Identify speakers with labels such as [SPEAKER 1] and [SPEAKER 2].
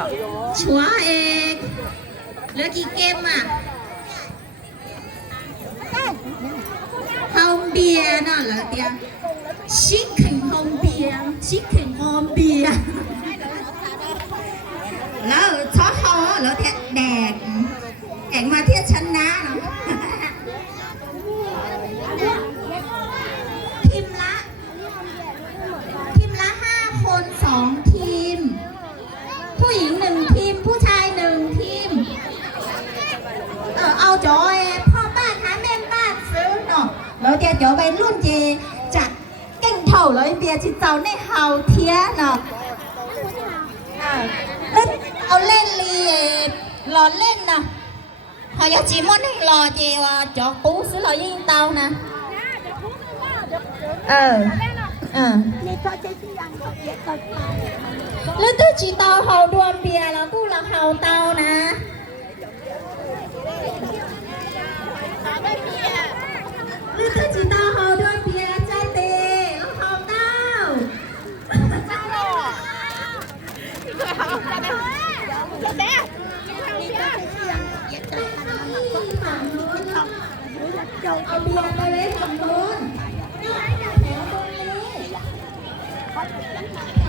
[SPEAKER 1] จ้ะ
[SPEAKER 2] ชัวเอกเหลือกี่เกมอะโฮมเบียร์น่ะเหรอเตียชิคเก้นโฮมเบียร์ชิคเก้นโฮมเบียร์แล้วชอฮอแล้วเตียแดกแดกมาเทียชนะเนาะ ผู้หญิงหนึ่งทีม ผู้ชายหนึ่งทีม เออเอาจอยพ่อบ้านหาแม่บ้านซื้อเนาะแล้วเดี๋ยวเดี๋ยวไปรุ่นเจจะเก่งเท่าเลยเบียร์จิเจ้าในเฮาเทียเนาะเออแล้วเอาเล่นลีรอเล่นนะเขาอยากจีมอนให้รอเจว่าจอกปูซื้อรอยิงเตานะเออ เออแล้วตัวจีเตาเฮาดวมเบียร์แล้วกูละเฮาเตานะแล้วตัวจีเตาเฮาดวมเบียร์ใจเตะแล้วเฮาเต้าฝั่งนู้นเอาเบียร์ไปไว้ฝั่งนู้นแถวตรงนี้ quatro, quatro, quatro.